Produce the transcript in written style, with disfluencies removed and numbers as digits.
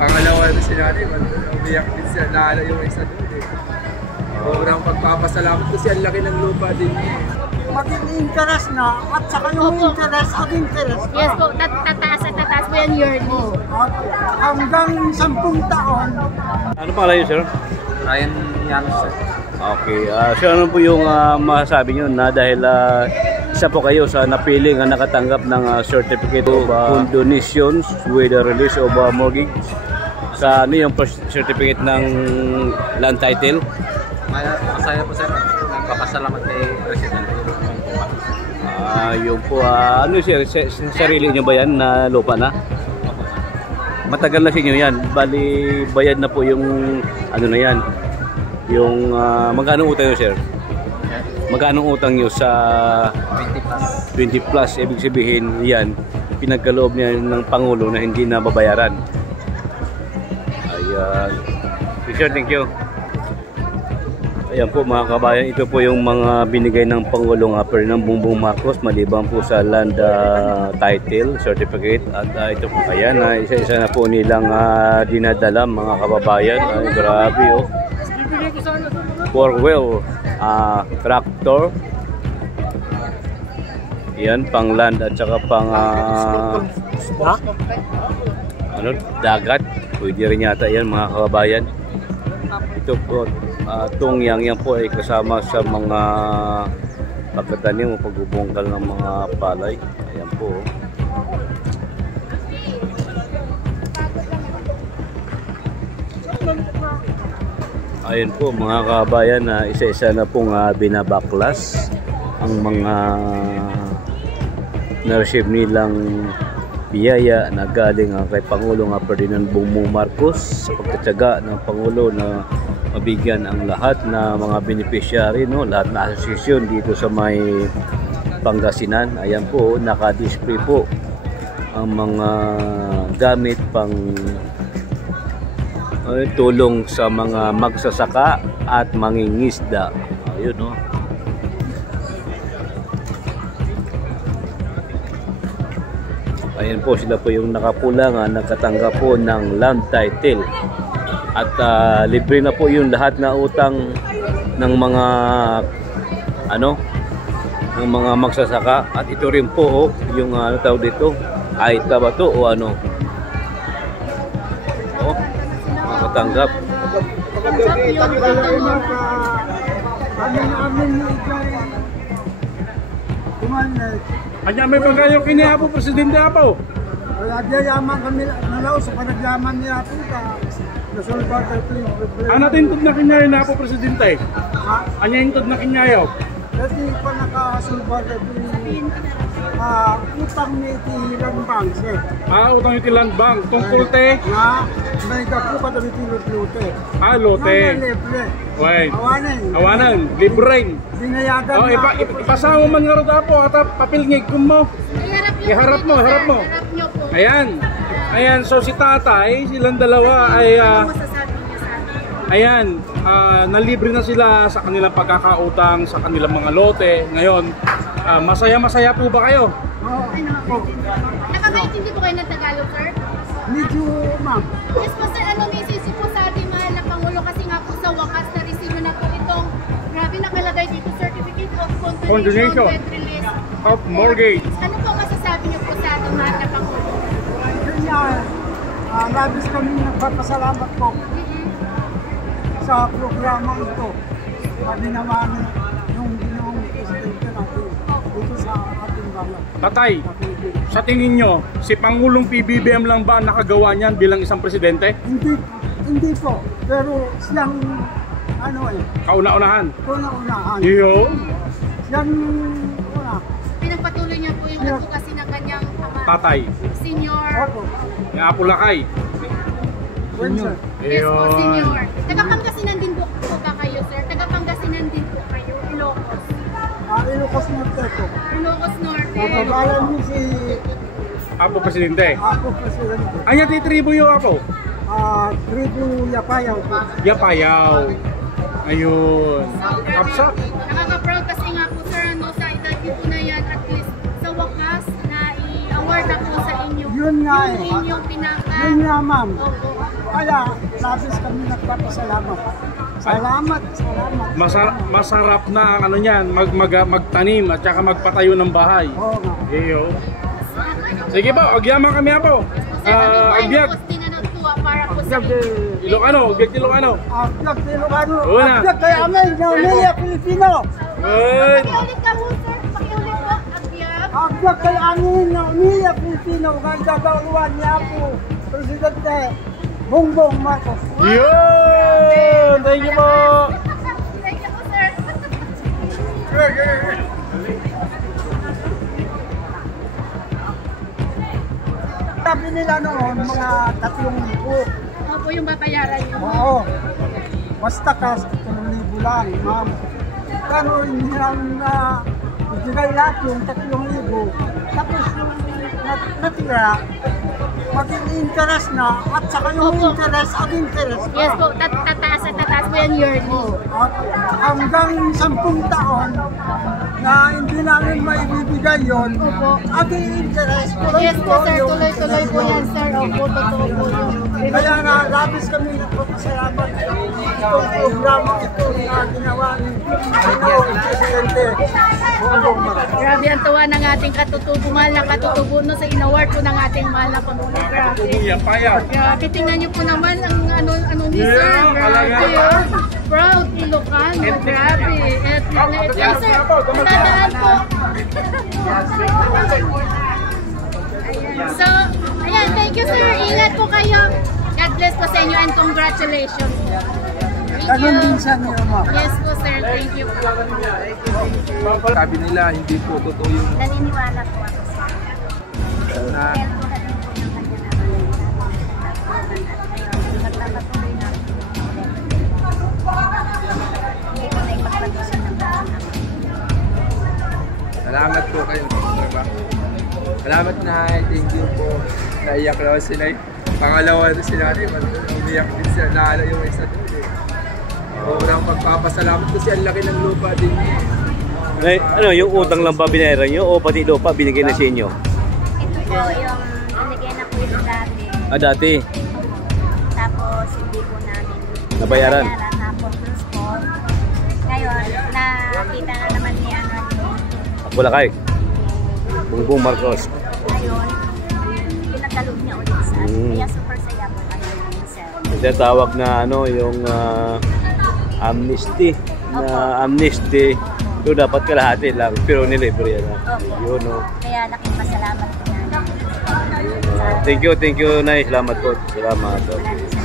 Pangalawa na si nanay, umiyak din siya, lalo yung isa doon eh. Sobrang pagpapasalamat kasi ang laki ng lupa din niya. Maging interest na at saka yung interest at interest. Yes po, tataas at tataas po yan yearly. Hanggang 10 taon. Ano pala yun, sir? Ryan Yanos. Okay. So ano po yung masasabi nyo na dahil isa po kayo sa napiling nakatanggap ng certificate of donations with the release of mortgage sa ano yung certificate ng land title? Masaya po sir. Nagpapasalamat kay President. Yung po, ano sir, sarili nyo ba yan na lupa na? Matagal na sa inyo yan. Bali, bayad na po yung ano na yan. Yung magkano utang nyo sir? Magkano utang nyo sa 20 plus? Ibig sabihin yan, pinagkaloob niya ng Pangulo na hindi na babayaran. Ayan. Sir, thank you. Ayan po mga kabayan, ito po yung mga binigay ng Pangulong Ferdinand Bongbong Marcos maliban po sa land title certificate. At ito po, ayan, isa-isa na po nilang dinadala mga kababayan. Ay, grabe oh. Forwell tractor. Yan, pang land at saka pang ano, dagat. Pwede rin yata yan mga kababayan. Ito po, tungyang yan po ay kasama sa mga pagkatanim o pagbubungkal ng mga palay. Ayan po. Ayun po mga kabayan, na isa-isa na pong binabaklas ang mga na-receive nilang biyaya na galing kay Pangulong Ferdinand Bongbong Marcos sa pagtatyaga ng Pangulo na mabigyan ang lahat na mga beneficiary, no, lahat na asosasyon dito sa may Pangasinan. Ayan po, naka-display po ang mga gamit pang tulong sa mga magsasaka at mangingisda. Ayun, no. Ayan po, sila po yung nakapula nga nakatanggap po ng land title. At libre na po yung lahat na utang ng mga ano, ng mga magsasaka. At ito rin po yung ano tawag dito, ay ba to o ano? Tanggap. Anya may pagkayo kini Apo Presidente Apo. Wala yaman kami nalaw sa panagyaman niya Apo ka. Nasolba ka ito yung problema. Ano tintod na kinyayo na Apo Presidente? Anya hintod na kinyayo? Kasi pa nakasolba ka ito yung utang ni Land Bank eh. Utang ni Land Bank. Tungkol te? Na may kapo pa dami lote. Lote. Wait. Awanan. Libreng. Binayagan na. Ipasama man nga rin Apo. Papilngig mo. Iharap mo. Ayan. Ayan. So si tatay, silang dalawa ay ayan, nalibre na sila sa kanilang pagkakautang sa kanilang mga lote. Ngayon, masaya-masaya po ba kayo? Oo. Nakakaintindi po kayo ng Tagalog, sir? Medyo, ma'am. Yes po, sir. Ano misisi po sa ating mahal na Pangulo kasi nga po sa wakas na resibo na po itong grabe nakalagay dito, Certificate of Condonation with Release of Mortgage. Ano po masasabi niyo po sa ating mahal na Pangulo? Yun yan. Labis kami nagpapasalamat po sa programa ito. Sabi naman yung presidente natin dito sa ating bayan. Tatay, sa tingin nyo, si Pangulong PBBM lang ba nakagawa niyan bilang isang presidente? Hindi po. Pero siyang ano kauna-unahan. Kauna-unahan. Iyo. Siyang una. Pinagpatuloy niya po yung advocacy ng kanyang tatay. Senior. Opo. Yung Apo Lakay. Senior. Yes po, senior. Taga-Pangasinan din po ba kayo, sir? Taga-Pangasinan din po kayo, Ilocos. Ilocos Norte po. Ilocos Norte. Kabalan niyo si Apo Presidente. Apo Presidente. Anya ti tribo yung Apo? Tribo Yapayaw po. Yapayaw. Ayun. Kapsa. Nakaka-proud kasi nga po, sir, ano, sa edad niyo po na yan, at least sa wakas na i-award na po sa inyo Yun nga eh. Yun yung pinaka... Yun nga, ma'am. Opo. Kaya, labis kami nagpapasalamat. Salamat. Masarap na ang ano niyan, magtanim at saka magpatayo ng bahay. Oo nga. Iyo. Sige po, agyaman kami po. Agbyag. Para po sa Ilocano, agbyag Ilocano. Agbyag Ilocano. Una. Agbyag kay Amel, Naunia, Pilipino. Good. Pakiulit ka po, sir. Pakiulit po. Agbyag. Agbyag kay Amel, Naunia, Pilipino. Ganda Bauluan niya po. Presidente Bongbong Marcos. Yun! Thank you po! Thank you po, sir. Sabi nila noon, mga 3,000. Opo, yung babayaran niyo. Oo. Basta kas 3,000 lang, ma'am. Pero hindi lang na ibigay lahat yung 3,000. Tapos yung natira, maging interest na at saka yung Opo. interest at interest pa. Yes po, tataas at tataas po yan yearly. At hanggang 10 taon na hindi namin maibibigay yun, Opo. at yung interest Yes po, sir. yung Tuloy-tuloy po yan, interest sir. Opo, totoo po yun. Kaya nga, labis kami nagpapasalamat itong programa ito na ginawa ni Presidente Bongbong Marcos. Grabe ang tuwa ng ating katutubo, mahal na katutubo no, sa in-award po ng ating mahal na Pangulo. Grabe. Umiyak paya. Grabe, tingnan niyo po naman ang ano ni sir. Yeah, Grabe. talaga. Oh. Proud Ilocano. Grabe. Yes, sir. Tandaan po. Ayan. So, ayan, thank you sir. Ingat po kayo. God bless po sa inyo and congratulations. Thank Ganun din you. sa inyo, ma'am. Yes po sir, thank you po. Sabi nila, hindi po totoo yung Naniniwala po ako sir. na Dahil po na din po yung kanya magpapatuloy na hindi ko na ipagpatusan ng bawat salamat po kayo. Salamat na, thank you po. Naiyak naman sila eh. Pangalawa na sila rin, umiyak din sila. Naala yung isa doon eh. Sobrang pagpapasalamat kasi ang laki ng lupa din niya. Ay, ano, yung utang lang ba binayaran nyo o pati lupa binigay na sa inyo? Ito po yung binigay na po ito dati. Ah, dati. Tapos hindi po namin Nabayaran. Tapos po. Ngayon, nakita na naman ni Wala kay Bongbong Marcos. Ngayon, pinagkaloob niya ulit sa akin. Mm. Kaya super saya po kayo sir. Tinatawag na ano, yung amnesty. Na amnesty. So, dapat kalahati lang. Pero nilibre yan. Yun, no. Kaya laking pasalamat po namin. Thank you, Nay. Salamat po. Salamat. Okay.